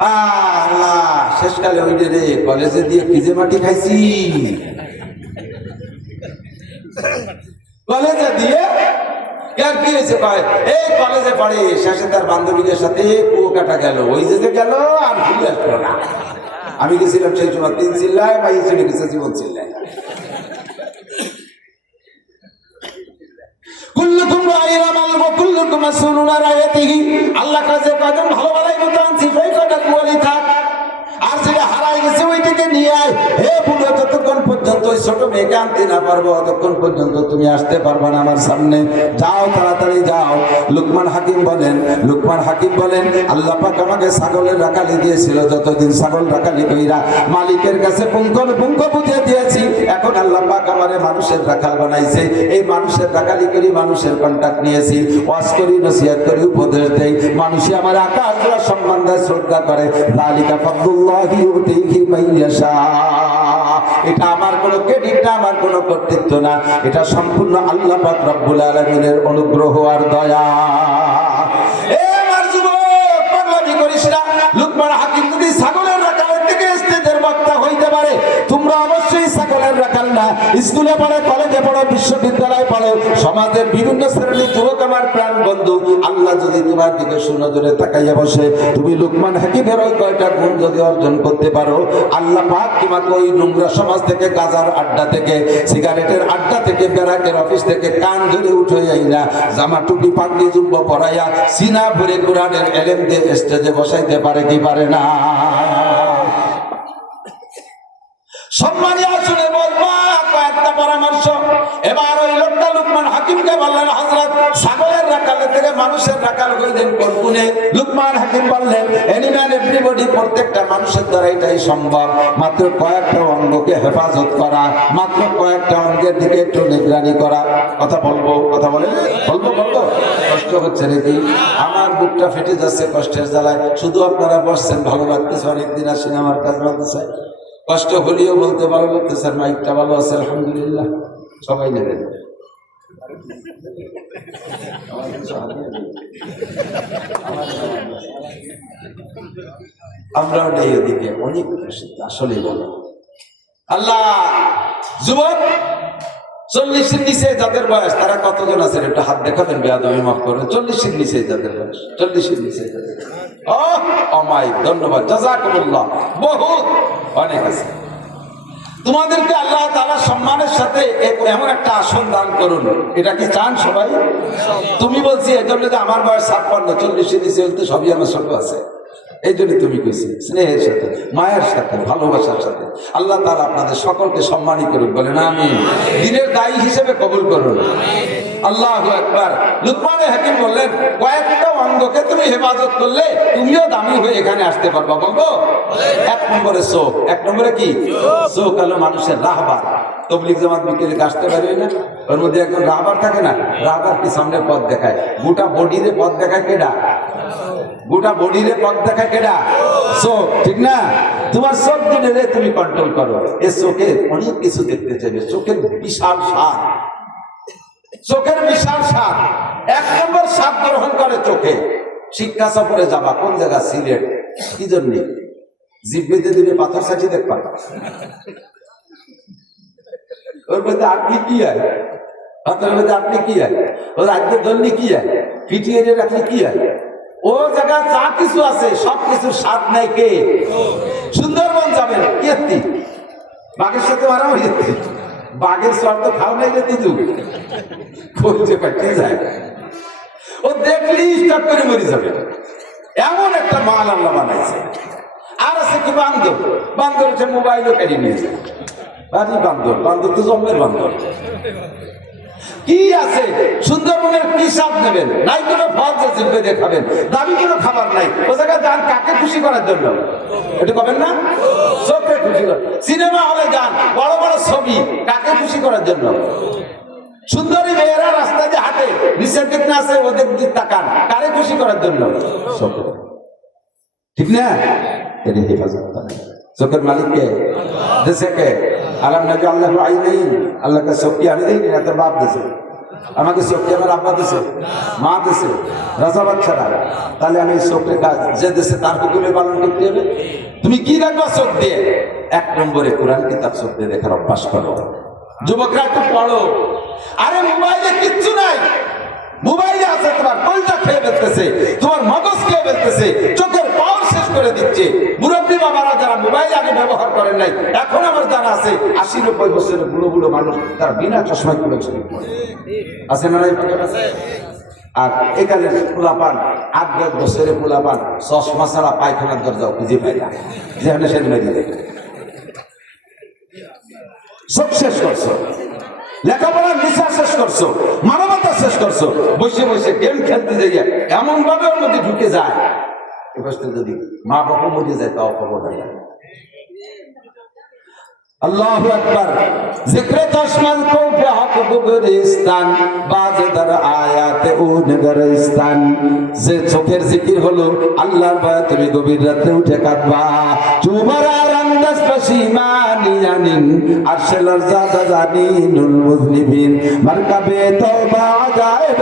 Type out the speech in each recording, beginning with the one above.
আল্লাহ, শেষকালে ওই রে, কলেজে দিয়ে কিজে মাটি খাইছি। কলেজে দিয়ে এই কলেজে পড়ে, শেষে তার বান্ধবীদের সাথে কুয়ো কাটা গেল। ওই যে গেল, আর ফিরে আসলো না। আমি গেছিলাম সেই সময় তিন চিল্লায়, বা চলে গেছে জীবন চিল্লায়। কুল্লুকুম কুল্লুকুম আল্লাহ কাছে কদম ভালো ভালোই মতো আনছি থাক। আর যেটা হারাই নিয়ে আয়। হে বুড়ো, যতক্ষণ পর্যন্ত ওই ছোট মেয়েকে আনতে না পারব ততক্ষণ পর্যন্ত তুমি আসতে পারবে না আমার সামনে। যাও, তাড়াতাড়ি যাও। লুকমান হাকিম বলেন, লুকমান হাকিম বলেন, আল্লাহ পাক আমাকে ছাগলের রাখালি দিয়েছিল, যতদিন ছাগল রাখালি কইরা মালিকের কাছে পুঙ্কন পুঙ্ক বুঝিয়ে দিয়েছি, এখন আল্লাহ পাক আমারে মানুষের রাখাল বানাইছে। এই মানুষের রাখালি করি মানুষের কন্ট্যাক্ট নিয়েছি। ওয়াজ করি, নসিহত করি, উপদেশ দেই। মানুষে আমার আকাশ সম্মান দেয়, শ্রদ্ধা করে। তালিকা ফাদুল্লাহি ইউতিহি এটা আমার কোনো ক্রেডিটটা আমার কোনো কর্তৃত্ব না। এটা সম্পূর্ণ আল্লাহ পাক রব্বুল অনুগ্রহ আর দয়া। করিস না। লুকমান হাকিম যদি ছাগলের রাখালের থেকে স্ত্রীদের বক্তা হইতে পারে। তোমরা না, স্কুলে পড়ে, কলেজে পড়ো, বিশ্ববিদ্যালয়ে পড়ো, সমাজের বিভিন্ন শ্রেণির যুবক আমার প্রাণ বন্ধু। আল্লাহ যদি তোমার দিকে সুনজরে তাকাইয়া বসে, তুমি লুকমান হাকিমের ওই কয়টা গুণ যদি অর্জন করতে পারো, আল্লাহ পাক তোমাকে ওই নোংরা সমাজ থেকে, গাজার আড্ডা থেকে, সিগারেটের আড্ডা থেকে, ব্যারাকের অফিস থেকে কান ধরে উঠে যাই না, জামা টুপি, পাগড়ি, জুব্ব পরাইয়া সিনা ভরে কোরআনের এলেম দিয়ে স্টেজে বসাইতে পারে কি পারে না? সম্মানী আসলে বলবা পরামর্শ। এবার ওই লোকটা লুকমান হাকিমকে বললেন হজরত ছাগলের থেকে মানুষের লুকমান হাকিম বললেন এভরিবডি প্রত্যেকটা মানুষের দ্বারা এটাই সম্ভব। মাত্র কয়েকটা অঙ্গকে হেফাজত করা, মাত্র কয়েকটা অঙ্গের দিকে একটু নিগরানি করা। কথা বলব, কথা বলে? বলব বলব? কষ্ট হচ্ছে নাকি? আমার বুকটা ফেটে যাচ্ছে কষ্টের জ্বালায়। শুধু আপনারা বসছেন, ভালো লাগতেছে, অনেকদিন আসেন আমার কাজ লাগতেছে কষ্ট হলেও বলতে ভালো লাগতেছে মাইকটা ভালো আছে, আলহামদুলিল্লাহ। সবাই নেবেন। আমরাও নেই ওদিকে অনেক আসলে বলো। আল্লাহ, যুবক, চল্লিশের নিচে যাদের বয়স, তারা কতজন আছেন? একটু হাত দেখাবেন বেয়াদমি মাফ করবেন চল্লিশের নিচে যাদের বয়স, চল্লিশের নিচে যাদের অমায়িক ধন্যবাদ, জাজাকুমুল্লাহ। বহুত অনেক আছে। তোমাদেরকে আল্লাহ তাআলা সম্মানের সাথে এমন একটা আসন দান করুন। এটা কি চান সবাই? তুমি বলছি এই জন্য আমার বয়স ছাপ্পান্ন চল্লিশের নিচে হইতে সবই আমার ছোট আছে। এই জন্য তুমি কইছি, স্নেহের সাথে, মায়ের সাথে, ভালোবাসার সাথে। আল্লাহ তাআলা আপনাদের সকলকে সম্মানই করুন বলেন আমি দিনের দায়ী হিসেবে কবুল করুন। আল্লাহ একবার লুকমানে হাকিম বললেন কয়েকটা অঙ্গকে তুমি হেফাজত করলে তুমিও দামি হয়ে এখানে আসতে পারবা। বলব এক নম্বরে চোখ। এক নম্বরে কি? চোখ। হলো মানুষের রাহবার। তবলিক জামাত বিকেলে আসতে পারবে না। ওর মধ্যে একজন রাহবার থাকে না রাহবার কি সামনে পথ দেখায়। গোটা বডিরে পথ দেখায় কেডা? গোটা বডিরে পথ দেখায় কেডা? চোখ ঠিক না? তোমার চোখ দিনে তুমি কন্ট্রোল করো। এ চোখে অনেক কিছু দেখতে চাইবে। চোখের বিশাল সার চোখের বিশাল স্বাদ এক নম্বর স্বাদ গ্রহণ করে চোখে। শিক্ষা সফরে যাবা, কোন জায়গা? সিলেট। কি জন্য? জিব্বিতে দিনে পাথর সাজি দেখবা ওর মধ্যে আপনি কি হয় পাথরের মধ্যে আপনি কি হয় ওর রাজ্যের জন্য কি হয় দিয়ে রাখলে কি হয় ও জায়গা, যা কিছু আছে, সব কিছুর স্বাদ নাই কে? সুন্দরবন যাবেন কি বাঘের সাথে মারামারি বাঘের সর তো খাও নাই যে তুই কইতে পারতে যায়। ও দেখলি স্টার্ট করে মরে যাবে। এমন একটা মাল আল্লাহ বানাইছে। আর আছে কি বান্ধব বান্ধব হচ্ছে মোবাইলও কেড়ে নিয়েছে। বাড়ি বান্দর। বান্দর তো জন্মের বান্দর। কি আছে? সুন্দরবনের কি স্বাদ নেবেন? নাই কোনো ফল জিভে দেখাবেন দামি কোনো খাবার নাই। ও জায়গায় যান, কাকে খুশি করার জন্য? এটা কবেন না? চোখে খুশি কর সিনেমা হলে যান, বড় বড় ছবি, কাকে খুশি করার জন্য? সুন্দরী মেয়েরা রাস্তায় যে হাঁটে, নিচের দিক না আছে, ওদের দিক তাকান, কারে খুশি করার জন্য? ঠিক না? এর হেফাজত চোখের মালিককে দেশে কে আলাম নাকি আল্লাহ আই নেই। আল্লাহকে শক্তি আমি দিই না তোর বাপ দেশে আমাকে শক্তি আমার আব্বা দেশে মা দেশে রাজা বাচ্চারা তাহলে আমি চোখের কাজ যে দেশে তার হুকুমে পালন করতে হবে। তুমি কি দেখবা চোখ দিয়ে? এক নম্বরে কোরআন কিতাব চোখ দিয়ে দেখার অভ্যাস করো। যুবকরা একটু পড়ো। আরে মোবাইলে কিচ্ছু নাই। মোবাইলে আছে তোমার কলটা খেয়ে ফেলতেছে, তোমার মগজ খেয়ে ফেলতেছে, চোখের পাওয়ার শেষ করে দিচ্ছে। মুরব্বী বাবারা যারা মোবাইল আগে ব্যবহার করেন নাই, এখন আমার আছে আশি নব্বই বছরের বুড়ো বুড়ো মানুষ, তারা বিনা চশমায় আছে না আর এখানে পোলাপান, আট দশ পোলাপান, চশমা ছাড়া পায়খানার খুঁজে পাই না। যেখানে মেরে সব শেষ করছ। লেখাপড়ার নেশা শেষ করছ। মানবতা শেষ করছ। বসে বসে গেম খেলতে যাইয়া এমন ভাবে ওর মধ্যে ঢুকে যায়। এবার তো যদি মা বাবা মধ্যে যায় তাও খবর দেয় আল্লাহ আকবার জিক্রে চশমান কো পে হক বুগরিস্তান বাজ দর আয়াতে ও নগরিস্তান যে চোখের জিকির হলো আল্লাহর ভয়ে তুমি গভীর রাতে উঠে কাঁদবা তোমার আরান্দাস জানিন, আরশেলার জাদা জানিনুল মুজনিবিন। মারকাবে তওবা আজাইব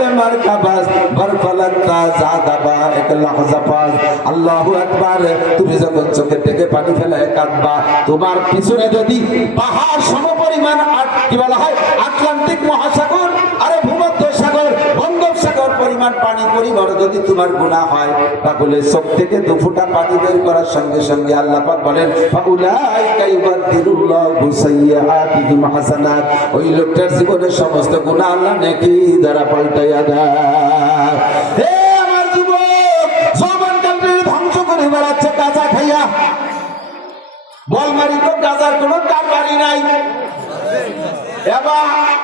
আল্লাহু আকবার, তুমি যখন চোখের থেকে পানি যদি পাহাড় সমপরিমাণ আট- কি বলা হয়? আটলান্টিক মহাসাগর আরে ভূমধ্য সাগর বঙ্গোপসাগর পরিমাণ পানি পরিমাণ যদি তোমার গুণা হয়, তাহলে চোখ থেকে দু ফোঁটা পানি বের করার সঙ্গে সঙ্গে আল্লাহ পাক বলেন ওই লোকটার সমস্ত গুনাহ আল্লাহ নেকি দ্বারা পাল্টাইয়া ধ্বংস করে বেড়াচ্ছে কাঁচা খাইয়া। বল তো গাজার কোনো কারবারি নাই। এবার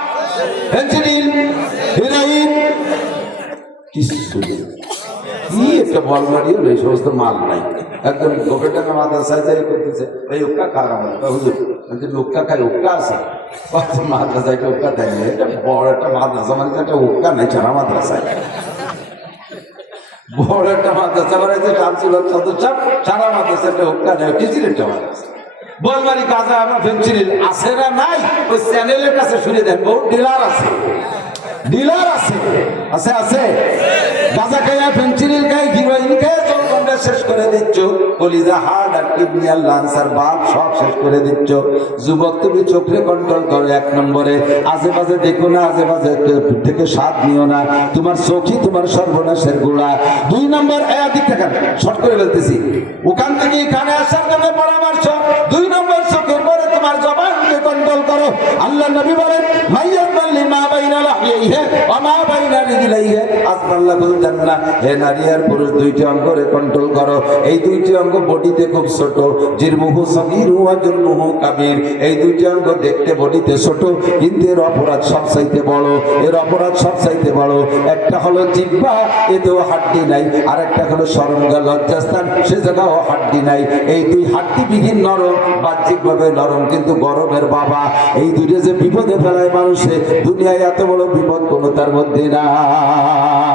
হিরোইন কিছু নেই। কি একটা বল মারিও এই সমস্ত মাল নাই। একদম গোপেটানা মাদ্রাসায় যাই করতেছে। এই উক্কা খাওয়া আমার? হুজুর কিন্তু উক্কা খাই, উক্কা আছে। কত মাদ্রাসায় একটা উক্কা দেয় না। এটা বড় একটা মাদ্রাসা তো একটা উক্কা নাই, ছাড়া মাদ্রাসায়। বড় একটা মাদ্রাসা যে শামসুল হক সদস্য সারা মাদ্রাসা একটা উক্কা নেই টিচির একটা মাদ্রাসা? বলমারি গাজা আমরা ফেন্সিডিল আছে না নাই? ওই চ্যানেলের কাছে শুনে দেন, বহু ডিলার আছে। ডিলার আছে। আছে আছে? গাজা খাইয়া ফেন্সিডিল খাই হিরোইন খাই শেষ করে দিচ্ছ। আর কিডনি আর বাল্ব সব শেষ করে দিচ্ছ। যুবক, তুমি চোখে কন্ট্রোল করো এক নম্বরে। বাজে দেখো না বাজে থেকে স্বাদ নিও না। তোমার চোখই তোমার সর্বনাশের গোড়া। দুই নম্বর শর্ট করে ফেলতেছি ওখান থেকে এখানে আসার জন্য পরামর্শ। দুই নম্বর, চোখের পরে তোমার জবানকে কন্ট্রোল করো। আল্লাহ নবী বলেন মাইয়াত মাল্লি মা বাইনা লাহিয়াইহি ওয়া মা বাইনা রিজলাইহি আসবাল্লাহুল জান্নাহ হে নারী আর পুরুষ, দুইটি অঙ্গরে কন্ট্রোল করো। এই দুইটি অঙ্গ বডিতে খুব ছোট। জিরমুহু সগীর ওয়া জুরমুহু কাবীর। এই দুইটি অঙ্গ দেখতে বডিতে ছোট, কিন্তু এর অপরাধ সবচাইতে বড়। এর অপরাধ সবচাইতে বড়। একটা হলো জিহ্বা, এতেও হাড্ডি নাই। আর একটা হলো সরঙ্গা লজ্জাস্থান, সে জায়গাও হাড্ডি নাই। এই দুই হাড্ডি বিহীন নরম, বাহ্যিকভাবে নরম, কিন্তু গরমের বাবা। এই দুটো যে বিপদে ফেলায় মানুষে, দুনিয়ায় এত বড় বিপদ কোনো তার মধ্যে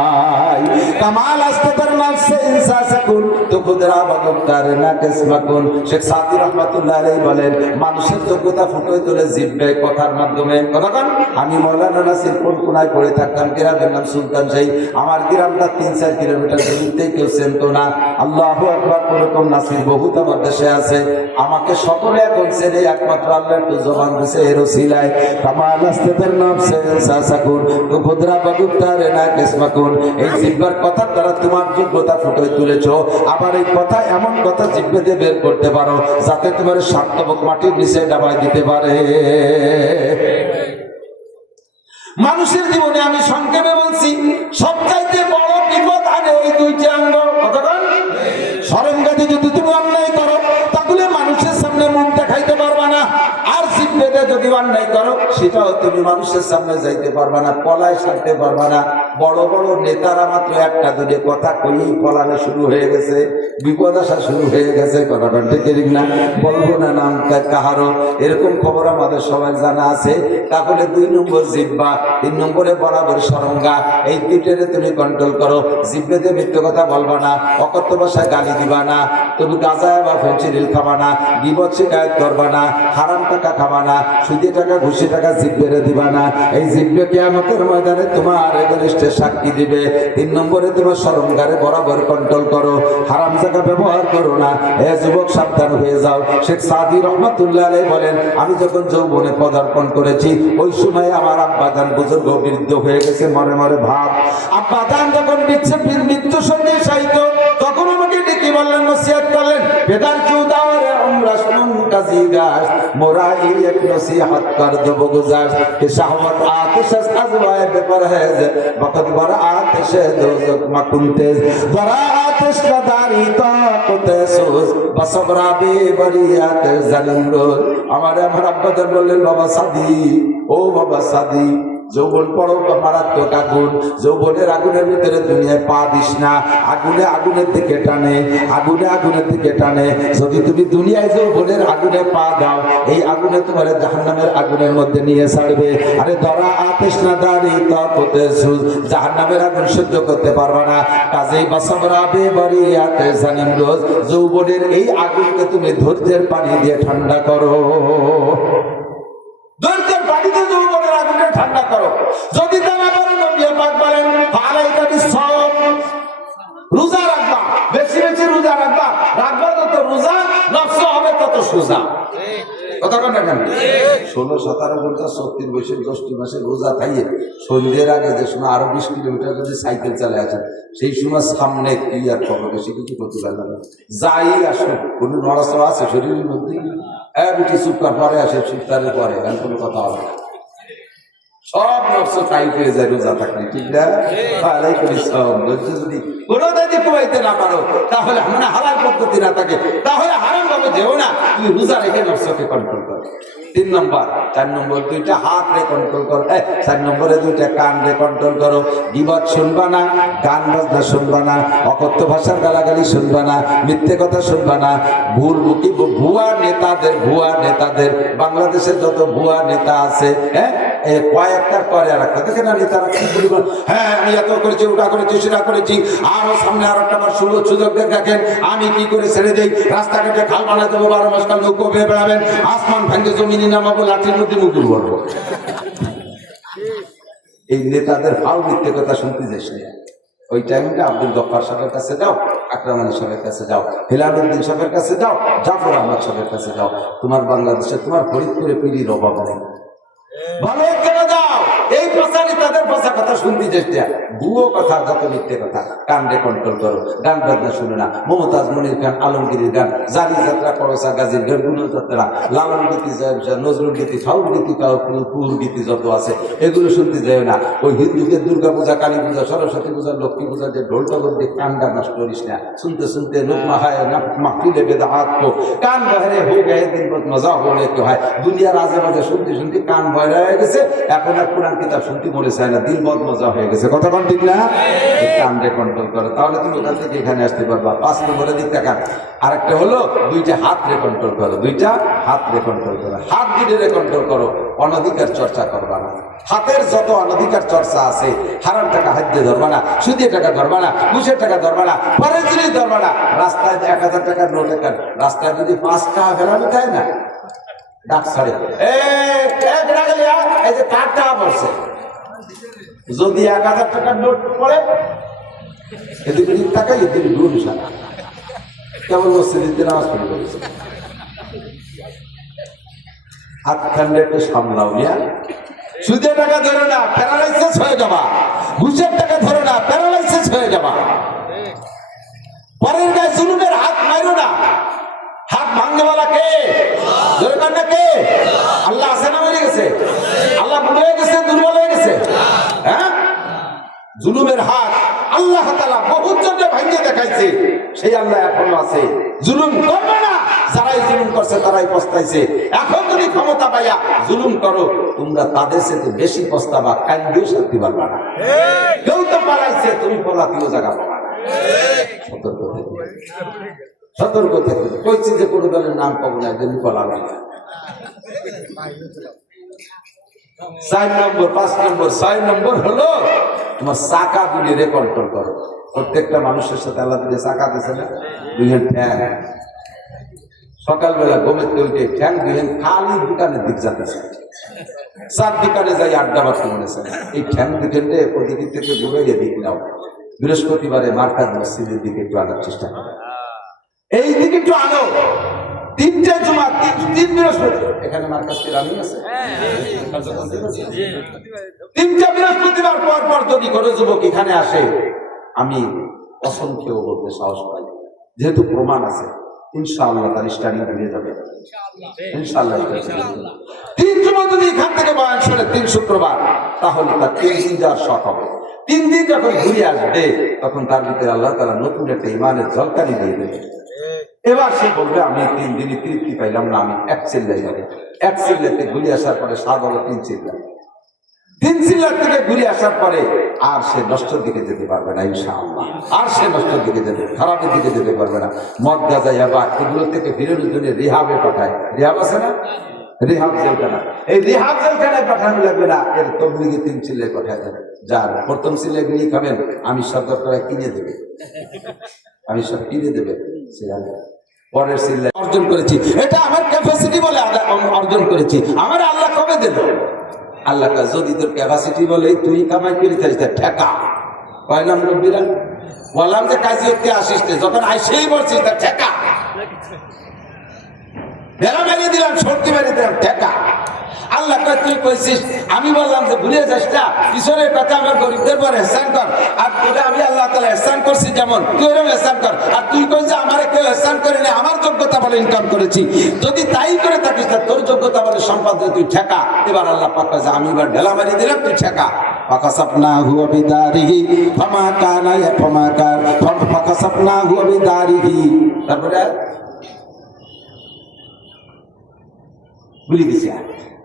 নাই। কামাল আসতে তার নফসে ইনসাসাকুন তো খুদরা বাগবতার না কিসমাকুন শেখ সাদি রহমাতুল্লাহ আলাইহি বলেন, মানুষের যোগ্যতা ফুটে তোলে জিব্বে কথার মাধ্যমে। কথা কন, আমি মৌলানা নাসির কোন কোনায় পড়ে থাকতাম, গ্রামের নাম সুলতান সেই। আমার গ্রামটা তিন চার কিলোমিটার দূরত্বে, কেউ চেনত না। আল্লাহু আকবার, ওরকম নাসির বহুত আমার দেশে আছে। আমাকে সকলে এখন ছেড়ে একমাত্র আল্লাহ, একটু জবান দিছে এর সিলায় কামাল আসতে তার নফসে ইনসাসাকুন তো খুদরা বাগবতার না এই জিব্বার কথার দ্বারা তোমার যোগ্যতা ফুটে তুলেছ। আবার এই কথা এমন কথা জিব্বে দিয়ে বের করতে পারো, যাতে তোমার সার্থবক মাটির নিচে ডাবাই দিতে পারে। মানুষের জীবনে আমি সংক্ষেপে বলছি, সবচাইতে বড় বিপদ আনে ওই দুইটি অঙ্গ কতক্ষণ? সরঙ্গাতে যদি যদি অন্যায় করো, সেটাও তুমি মানুষের সামনে যাইতে পারবে না, পলায় সারতে পারবে না। বড় বড় নেতারা মাত্র একটা, দুটো কথা কইই পলানো শুরু হয়ে গেছে, বিপদ আসা শুরু হয়ে গেছে, কথাটা ঠিক না। বলব না নাম কাহারও এরকম খবর আমাদের সবাই জানা আছে। তাহলে দুই নম্বর জিব্বা তিন নম্বরে বরাবর সরঙ্গা, এই দুইটারে তুমি কন্ট্রোল করো। জিব্বেতে মিথ্যে কথা বলবা না, অকথ্য ভাষায় গালি দিবা না, তুমি গাঁজা বা ফেন্সিডিল খাবা না, বিপদ শিকায়ত করবা না, হারাম টাকা খাবা না আমি যখন যৌবনে পদার্পণ করেছি, ওই সময় আমার আব্বাদান বুজুর্গ বৃদ্ধ হয়ে গেছে মনে মনে ভাব। আব্বাদান যখন মৃত্যু সঙ্গে সাহিত্য তখন আমাকে ডেকে বললেন বেদার কেউ কাজী গাছ মোরা এই এক নসিহত কর দেব গুজার কি শাহওয়াত আতিশ আজওয়ায় বেপার হে যে, বকত বর আতিশ দোজক মাকুন তেজ। বরা আতিশ কাদারি তাকতে সোজ, বসবরা বে বরিয়াত জালিম রোজ আমার আমার আব্বাদের বললেন বাবা সাদি, ও বাবা সাদি যৌবন পড়ো মারাত্মক আগুন। যৌবনের আগুনের ভিতরে দুনিয়ায় পা দিস না। আগুনে আগুনের দিকে টানে, আগুনে আগুনের দিকে টানে। যদি তুমি দুনিয়ায় যৌবনের আগুনে পা দাও, এই আগুনে তোমার জাহান্নামের আগুনের মধ্যে নিয়ে ছাড়বে। আরে ধরা আতিস না দাঁড়ি সুজ জাহান্নামের আগুন সহ্য করতে পারবে না। কাজেই বাসবরা বেবারিয়াতে জানিম রোজ। যৌবনের এই আগুনকে তুমি ধৈর্যের পানি দিয়ে ঠান্ডা করো। ধৈর্যের পানিতে ঠান্ডা করো। যদি তা না পারো নবী পাক বলেন বিসসাম রোজা রাখবা, বেশি বেশি রোজা রাখবা। রাখবা রোজা, নফস হবে তত সোজা। সাইকেল সেই সময় সামনে কি আর বেশি কিছু করতে না। যাই শরীরের মধ্যে? এক চুপকার পরে আসে চুপকারের পরে, আর কোনো কথা হবে না। সব নফস টাইট হয়ে যায় রোজা থাকলে ঠিক না? ভালোই করি সব যদি কোনো দাদি পোয়াইতে না পারো, তাহলে মানে হালাল পদ্ধতি না থাকে, তাহলে হারাম ভাবে যেও না। তুমি রোজা রেখে নফসকে কন্ট্রোল করো। তিন নম্বর, চার নম্বর দুইটা হাত রে কন্ট্রোল করো। চার নম্বরে দুইটা কান রে কন্ট্রোল করো। বিবাদ শুনবা না, গান বাজনা শুনবা না, অকথ্য ভাষার গালাগালি শুনবা না, মিথ্যে কথা শুনবা না। ভুল মুখী ভুয়া নেতাদের ভুয়া নেতাদের, বাংলাদেশের যত ভুয়া নেতা আছে হ্যাঁ এ কয়েকটার পরে আর একটা। দেখেন আমি কি পরিমাণ হ্যাঁ আমি এত করেছি ওটা করেছি, সেটা করেছি। আরও সামনে আর একটা বার সুযোগ সুযোগ দেখেন, আমি কি করে ছেড়ে দেই? রাস্তাঘাটে খাল বানাই দেবো, বারো মাস কাল নৌকো বেড়াবেন, আসমান ভাঙ্গে জমিনে নামাবো লাঠির মধ্যে মুকুল ভরবো। এই নেতাদের হাও মিথ্যে কথা শুনতে যাস ওই টাইমটা আব্দুল গফার সাহেবের কাছে যাও, আকরাম আলী সাহেবের কাছে যাও, হিলালুদ্দিন সাহেবের কাছে যাও, জাফর আহমদ সাহেবের কাছে যাও। তোমার বাংলাদেশে তোমার ফরিদপুরে পিড়ির অভাব নেই। ভালো এই প্রচারই তাদের ভাষা কথা শুনতে চেষ্টা ভুয়ো কথা, যত মিথ্যে কথা, কানরে কন্ট্রোল করো, গান বাজনা শুনে না। মমতাজ, মনির গান আলমগীরের গান, জারি যাত্রা করসা গাজীর গানগুলো যাত্রা, লালন গীতি নজরুল গীতি ফাউল গীতি পুর গীতি যত আছে, এগুলো শুনতে যায় না। ওই হিন্দুদের দুর্গা পূজা, কালী পূজা, সরস্বতী পূজা, লক্ষ্মী পূজা, যে ঢোল টগর দিয়ে কানটা নষ্ট করিস না। শুনতে শুনতে মাহায় মাহফিলে হাত কো কান বাহারে হয়ে গেছে দিন মজা হলে কি হয়। দুনিয়ার আজে বাজে শুনতে শুনতে কান বয়রা হয়ে গেছে। এখন আর কোরআন কিতাব শুনতে মনে চায় না দিল বদ মজা হয়ে গেছে। কথা কোন ঠিক না? কানরে কন্ট্রোল করো। তাহলে তুমি ওখান থেকে এখানে আসতে পারবা। পাঁচ নম্বরের দিক টাকা আরেকটা হলো দুইটা হাত রে কন্ট্রোল করো। দুইটা হাত রে কন্ট্রোল করো। হাত দুটো কন্ট্রোল করো। অনধিকার চর্চা করবা না। হাতের যত অনধিকার চর্চা আছে হারাম টাকা হাত দিয়ে ধরবা না সুদের টাকা ধরবা না ঘুষের টাকা ধরবা না পরের জিনিস ধরবা না। রাস্তায় এক হাজার টাকার নোট রাস্তায় যদি পাঁচ টাকা ফেরানো যায় না ডাক ছাড়ে এই, যে কার টাকা পড়ছে? যদি এক হাজার টাকার নোট পড়ে এদিকে দিক টাকা এদিকে ডুন সারা কেবল মসজিদে নামাজ পড়ে বলেছে। হাত খান্ডে একটু সামলাও মিয়া। সুদের টাকা ধরো না প্যারালাইসিস হয়ে যাবা। ঘুষের টাকা ধরো না প্যারালাইসিস হয়ে যাবা। পরের গায়ে জুলুমের হাত মারো না। হাত ভাঙনেওয়ালা কে ধরে কান না কে? আল্লাহ আছে না মরে গেছে। আল্লাহ বুড়ো হয়ে গেছে দুর্বল হয়ে গেছে। হ্যাঁ? জুলুমের হাত আল্লাহ তালা বহুত জনে ভাঙিয়ে দেখাইছে। সেই আল্লাহ এখনও আছে। জুলুম করবে না। যারাই জুলুম করছে তারাই পস্তাইছে। এখন তুমি ক্ষমতা পাইয়া জুলুম করো তোমরা তাদের সাথে বেশি পস্তাবা কান্দিও শান্তি পারবা না। কেউ তো পালাইছে তুমি পলাতিও জায়গা পাবা না। সতর্ক সতর্ক থেকে। কইছি যে কোনো দলের নাম পাবো না যদি পলাবে না চার নম্বর, পাঁচ নম্বর, ছয় নম্বর হলো তোমার চাকা গুলি কন্ট্রোল করো। প্রত্যেকটা মানুষের সাথে আল্লাহ দিলে চাকা দিয়েছে না? দুইজন ঠ্যাং। সকালবেলা ঘুমের তুলকে ঠ্যাং দিলেন খালি দোকানের দিক যাতেছে চার দোকানে যাই আড্ডা মারতে মনেছে এই ঠ্যাং দুজনে ওদিকে থেকে ঘুরে দিক নাও। বৃহস্পতিবারে মার্কাজ মসজিদের দিকে একটু আনার চেষ্টা করো। এই দিকে একটু আনো তিনটে জমা, তিন তিন বৃহস্পতি এখানে মার্কাজ রানি আছে? তিনটা বৃহস্পতিবার পর পর যদি কোনো যুবক এখানে আসে, আমি অসংখ্য বলতে সাহস পাই। যেহেতু প্রমাণ আছে, ইনশাআল্লাহ তার স্টাডি বেরিয়ে যাবে। ইনশাআল্লাহ। তিন যুবক যদি এখান থেকে বয়ান শোনে, তিন শুক্রবার, তাহলে তার তিন দিন যাওয়ার শখ হবে। তিন দিন যখন ঘুরে আসবে, তখন তার ভিতরে আল্লাহ তারা নতুন একটা ইমানের ঝলকানি দিয়ে দেবে। এবার সে বলবে, আমি তিন দিনই তৃপ্তি পাইলাম না, আমি এক চিল্লাই যাব। এক চিল্লাতে ঘুরে আসার পরে স্বাদ হলো তিন চিল্লা। তিন চিল্লার থেকে ঘুরে আসার পরে আর সে নষ্টর দিকে যেতে পারবে না, ইনশাআল্লাহ। আর সে নষ্টর দিকে যেতে, খারাপের দিকে যেতে পারবে না। মদ গাজা ইয়াবা এগুলো থেকে বেরোনোর জন্য রেহাবে পাঠায়। রেহাব আছে না? রেহাব জেলখানা। এই রেহাব জেলখানায় পাঠানো লাগবে না, এর তবলিগে তিন চিল্লায় পাঠায় দেবে। যার প্রথম চিল্লায় গুলি খাবেন আমি সরকার করে কিনে দেবে। আমি সব কিনে দেবে। পরের অর্জন করেছি। এটা আমার ক্যাপাসিটি বলে অর্জন করেছি। আমার আল্লাহ কবে দিল? আল্লাহ যদি তোর ক্যাপাসিটি বলে তুই কামাই করে থাকিস ঠেকা। কয়লাম রব্বিরা বললাম যে কাজী হতে আসিস যখন আইসেই বলছিস তা ঠেকা। বেলা মেরিয়ে দিলাম সর্দি মেরিয়ে দিলাম ঠেকা। আল্লাহ কয় তুই কইছিস আমি বললাম যে ভুলে যাস না পিছনের কথা আমার গরিবদের পর এহসান কর আর তোরা আমি আল্লাহ তালা এহসান করছি যেমন তুই এরকম এহসান কর আর তুই কই যে আমার কেউ এহসান করে না আমার যোগ্যতা বলে ইনকাম করেছি যদি তাই করে থাকিস তা তোর যোগ্যতা বলে সম্পদ দিয়ে তুই ঠেকা এবার আল্লাহ পাক কয় যে আমি এবার ঢেলা মারিয়ে দিলাম তুই ঠেকা فكسبناه بداره فما كان فما كان فكسبناه بداره তারপরে ভুলে গেছি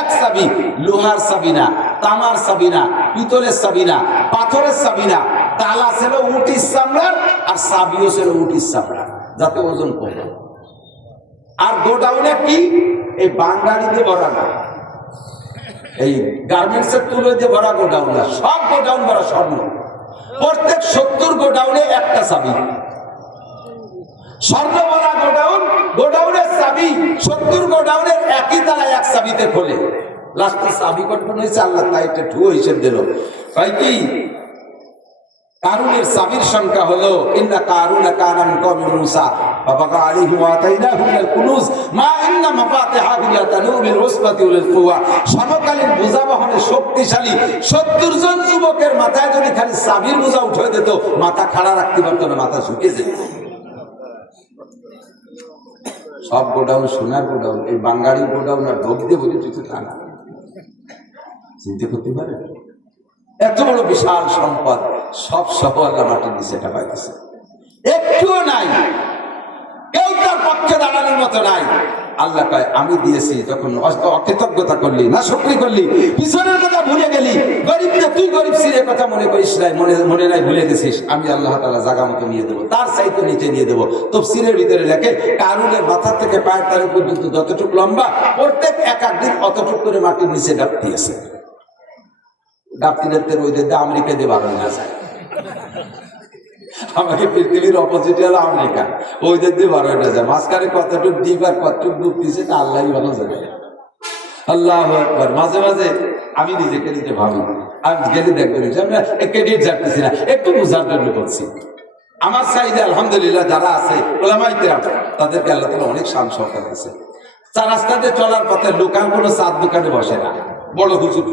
এক চাবি, লোহার চাবি না, তামার চাবি না, পিতলের চাবি না, পাথরের চাবি না, তালা ছিল উটির চামড়ার আর চাবিও ছিল উটির চামড়ার, যাতে ওজন কমে আর গোডাউনে কি? এই বাঙ্গালি দিয়ে ভরা না। এই গার্মেন্টস এর তুলে দিয়ে ভরা গোডাউন সব গোডাউন ভরা স্বর্ণ। প্রত্যেক সত্তর গোডাউনে একটা চাবি। স্বর্ণবলা গোডাউন, গোডাউনের চাবি, সত্তর গোডাউনের একই তালায় এক চাবিতে খোলে। লাস্টে চাবি কটন হয়েছে, আল্লাহ তাই একটা ঠুয়ো হিসেব দিল। তাই কি? কারুনের চাবির সংখ্যা হলো, ইন্না কারুনা কানাম কমি মুসা ফাবাকা আলাইহি ওয়া আতাইনাহু মিনাল কুনুজ, মা ইন্না মাফাতিহাহু লাতানু বিল উসবাতি ওয়াল কুওয়া। সমকালীন বোঝা বহনে শক্তিশালী 70 জন যুবকের মাথায় যদি খালি চাবির বোঝা উঠে দিত, মাথা খাড়া রাখতে পারতো না, মাথা ঝুঁকে যেত। সব গোডাউন, সোনার গোডাউন, এই বাঙালি গোডাউন আর ঢোক দিয়ে বলি তুই তো তা না। চিন্তা করতে পারে? এত বড় বিশাল সম্পদ সব সহ মাটির নিচে এটা পাইতেছে। একটুও নাই। কেউ তার পক্ষে দাঁড়ানোর মতো নাই। আল্লাহ কয়, আমি দিয়েছি। যখন অকৃতজ্ঞতা করলি না শুক্রি করলি, পিছনের কথা ভুলে গেলি। গরিব না তুই গরিব সিরের কথা মনে করিস নাই, মনে মনে নাই, ভুলে গেছিস। আমি আল্লাহ তালা জাগা মতো নিয়ে দেবো, তার চাইতে নিচে নিয়ে দেবো। তো সিরের ভিতরে লেখে, কারুনের মাথার থেকে পায়ের তার পর্যন্ত যতটুকু লম্বা, প্রত্যেক এক এক দিন অতটুকু করে মাটির নিচে ডাক দিয়েছে। ডাক্তারের ওই যে আমেরিকা দিয়ে বাড়ানো না যায়। আমাকে পৃথিবীর অপোজিটে হলো আমেরিকা। ওইদের দিয়ে বারো হয়ে যায় মাঝখানে কতটুক দ্বীপ আর কতটুক ডুব দিয়েছে তা আল্লাহ ভালো জানে। আল্লাহ একবার মাঝে মাঝে আমি নিজেকে নিজে ভাবি। আমি গেলে দেখবেন আমি ক্রেডিট যাচ্ছি না, একটু বোঝার জন্য করছি আমার সাইডে আলহামদুলিল্লাহ যারা আছে ওলামাই কেরাম, তাদেরকে আল্লাহ তালা অনেক শান সরকার আছে চার রাস্তাতে চলার পথে লোকাল কোনো চার দোকানে বসে না। বড় হুজুর।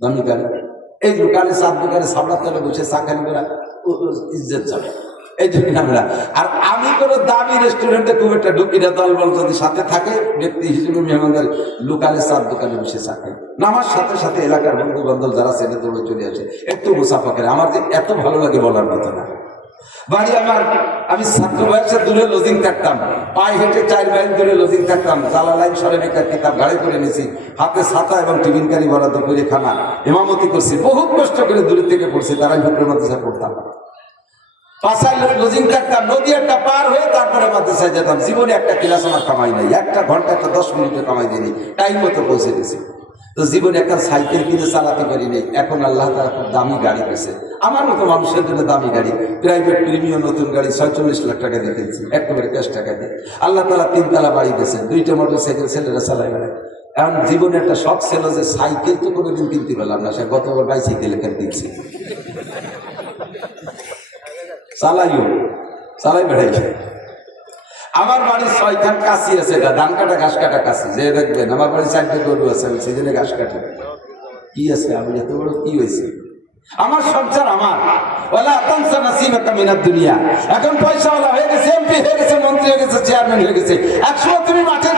দামি এই দোকানে সাত দোকানে সাবলার তলে বসে চাকানি করে। ইজ্জত যাবে এই জন্য আমরা আর আমি কোনো দামি রেস্টুরেন্টে খুব একটা ঢুকি না, দলবল যদি সাথে থাকে, ব্যক্তি হিসেবে আমাদের লোকালে চার দোকানে বসে থাকে। না আমার সাথে সাথে এলাকার বন্ধু বান্ধব যারা ছেলে দৌড়ে চলে আসে, একটু মুসাফা করে। আমার যে এত ভালো লাগে বলার কথা না। বাড়ি আমার, আমি ছাত্র বয়সে দূরে লজিং থাকতাম। পায়ে হেঁটে চার মাইল দূরে লজিং থাকতাম। জালা লাইন সরে বেকার কিতাব গাড়ি করে নিয়েছি। হাতে ছাতা এবং টিফিন কারি বরাদ্দ করে খানা, ইমামতি করছি। বহুত কষ্ট করে দূরে থেকে পড়ছি, তারাই ভুক্রের মাদ্রাসা পড়তাম। পাশায় লজিং থাকতাম নদী একটা পার হয়ে তারপরে মাদ্রাসায় যেতাম। জীবনে একটা ক্লাস আমার কামাই নাই। একটা ঘণ্টা একটা দশ মিনিটে কামাই দিইনি টাইম মতো পৌঁছে গেছি। তো জীবনে একটা সাইকেল কিনে চালাতে পারি নাই। এখন আল্লাহ তারা খুব দামি গাড়ি পেয়েছে আমার মতো মানুষের জন্য দামি গাড়ি। প্রাইভেট প্রিমিয়াম নতুন গাড়ি ছয়চল্লিশ লাখ টাকা দিয়ে কিনছি। একেবারে ক্যাশ টাকা দিয়ে। আল্লাহ তালা তিনতলা বাড়ি দিয়েছে দুইটা মোটর সাইকেল ছেলেরা চালাই বেড়ায় এখন জীবনে একটা শখ ছিল যে সাইকেল তো কোনোদিন কিনতে পারলাম না। সে গতবার বাইসাইকেল এখানে কিনছি? চালাইও। চালাই বেড়াইছে। আমার বাড়ির ছয়খান কাশি আছে ধান কাটা, ঘাস কাটা কাশি, যে দেখবেন, আমার বাড়ির চারটে গরু আছে, আমি সেদিনে ঘাস কাটি। কি আছে? আমি এত বড় কি হয়েছে? আমার সংসার আমার। ওলা দুনিয়া। এখন পয়সা ওলা হয়ে গেছে এমপি হয়ে গেছে, মন্ত্রী হয়ে গেছে, চেয়ারম্যান হয়ে গেছে। তুমি মাঠের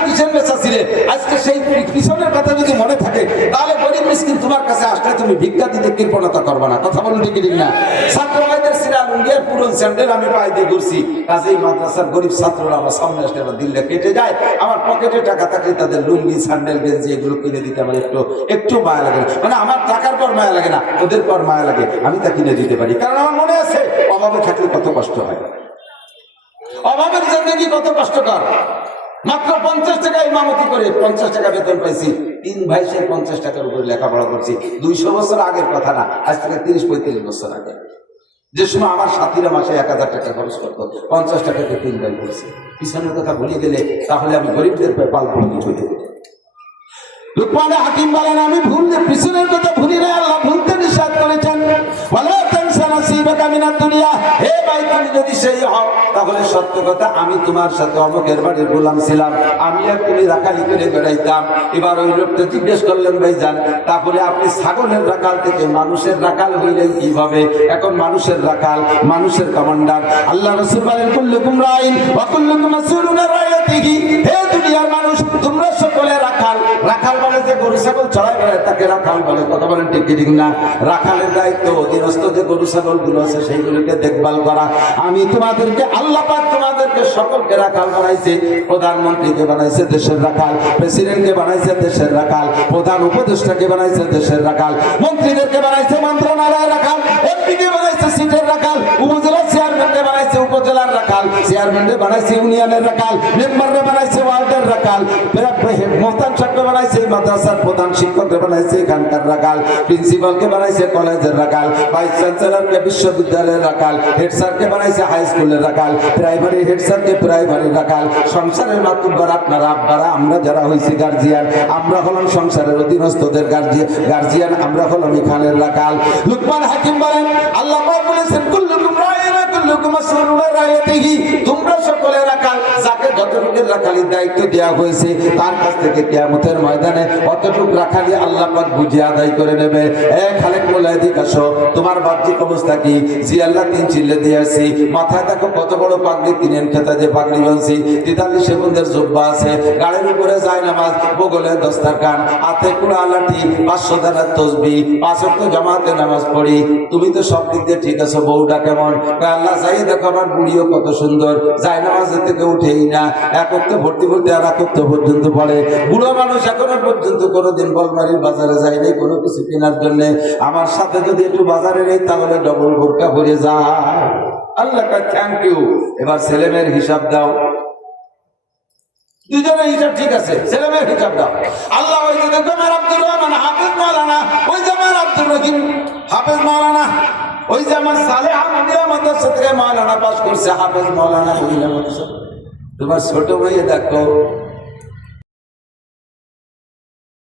ছিলে আজকে সেই পিছনের কথা যদি মনে থাকে, তাহলে গরিব মিসকিন তোমার কাছে আসলে তুমি ভিক্ষা দিতে কৃপণতা করবে না। কথা বলুন ঠিক না? ছাত্র ভাইদের সিরা পুরন স্যান্ডেল আমি পায়ে দিয়ে ঘুরছি। কাজেই মাদ্রাসার গরিব ছাত্ররা আমার সামনে আসলে আমার কেটে যায়। আমার পকেটে টাকা থাকলে তাদের লুঙ্গি, স্যান্ডেল, গেঞ্জি, এগুলো কিনে দিতে আমার একটু একটু মায়া লাগে না। মানে আমার টাকার পর মায়া লাগে না, ওদের পর মায়া লাগে, আমি তা কিনে দিতে পারি। কারণ আমার মনে আছে, অভাবে থাকলে কত কষ্ট হয়। অভাবের জন্য কি কত কষ্টকর? মাত্র পঞ্চাশ টাকা ইমামতি করে পঞ্চাশ টাকা বেতন পাইছি। তিন ভাই সে পঞ্চাশ টাকার উপরে লেখাপড়া করছি। দুইশো বছর আগের কথা না, আজ থেকে তিরিশ পঁয়ত্রিশ বছর আগে। যে সময় আমার সাথীরা মাসে এক হাজার টাকা খরচ করতো, পঞ্চাশ টাকাকে তিন ভাই করছি। পিছনের কথা ভুলে গেলে তাহলে আমি গরিবদের পাল ভুলি পারি লুকমানে হাকিম বলেন, আমি ভুল, পিছনের কথা ভুলি না আল্লাহ ভুলতে নিষেধ করেছেন, ওয়ালা তানসা নাসিবাকা মিনাদ দুনিয়া। হে ভাই, তুমি যদি সেই হও, তাহলে সত্য কথা, আমি তোমার সাথে অমুকের বাড়ির গোলাম ছিলাম। আমি আর তুমি রাখালি করে বেড়াইতাম। এবার ওই লোকটা জিজ্ঞেস করলেন, ভাই যান, তাহলে আপনি ছাগলের রাখাল থেকে মানুষের রাখাল হইলেন কীভাবে? এখন মানুষের রাখাল, মানুষের কমান্ডার। আল্লাহ রসুল বলেন, কুল্লুকুম রাইন ওয়া কুল্লুকুম মাসউলুন রাইয়াতিহি। হে রাখাল বলে যে গরু ছাগল চড়াই বেড়ায়, তাকে রাখাল বলে। কথা বলেন ঠিক ঠিক না? রাখালের দায়িত্ব, অধীনস্থ যে গরু ছাগলগুলো আছে, সেইগুলোকে দেখভাল করা। আমি তোমাদেরকে, আল্লাহ তোমাদেরকে সকলকে রাখাল বানাইছে। প্রধানমন্ত্রীকে বানাইছে দেশের রাখাল, প্রেসিডেন্টকে বানাইছে দেশের রাখাল, প্রধান উপদেষ্টাকে বানাইছে দেশের রাখাল, মন্ত্রীদেরকে বানাইছে মন্ত্রণালয়ের রাখাল, এমপিকে বানাইছে সিটের রাখাল উপজেলা হেড স্যারকে রাখাল সংসারের আমরা যারা হয়েছি গার্জিয়ান আমরা হলাম সংসারের অধীনস্থদের গার্জিয়ান আমরা হলাম এখানের রাখাল। হাকিম বলেন, আল্লাহ বলেছেন আছে। গাড়ির উপরে যায় নামাজ, বগলে দস্তার কান হাতে লাঠি, পাঁচশো তসবি। পাঁচ জামাতে নামাজ পড়ি। তুমি তো সব দিক দিয়ে ঠিক আছো, বউটা কেমন? আল্লাহ যাই দেখো আমার বুড়িও কত সুন্দর যায় নামাজের থেকে উঠেই না। এক ভর্তি ভর্তি আর এক অক্ট পর্যন্ত পড়ে। বুড়ো মানুষ এখনও পর্যন্ত কোনোদিন বলমারির বাজারে যায়নি, কোনো কিছু কেনার জন্য। আমার সাথে যদি একটু বাজারে নেই, তাহলে ডবল বোরকা ভরে যায় আল্লাহ থ্যাংক ইউ এবার ছেলে মেয়ের হিসাব দাও। দুজনের হিসাব ঠিক আছে ছেলে মেয়ের হিসাব দাও। আল্লাহ ওই যে দেখো আমার আব্দুর রহমান, হাফেজ মাওলানা, ওই যে আমার আব্দুর রহিম, হাফেজ মাওলানা। ওই যে আমার সালে আহমদিয়া মাদ্রাসা থেকে মাওলানা পাস করছে, হাফেজ মাওলানা মহিলা মাদ্রাসা তোমার ছোট ভাইয়ে দেখো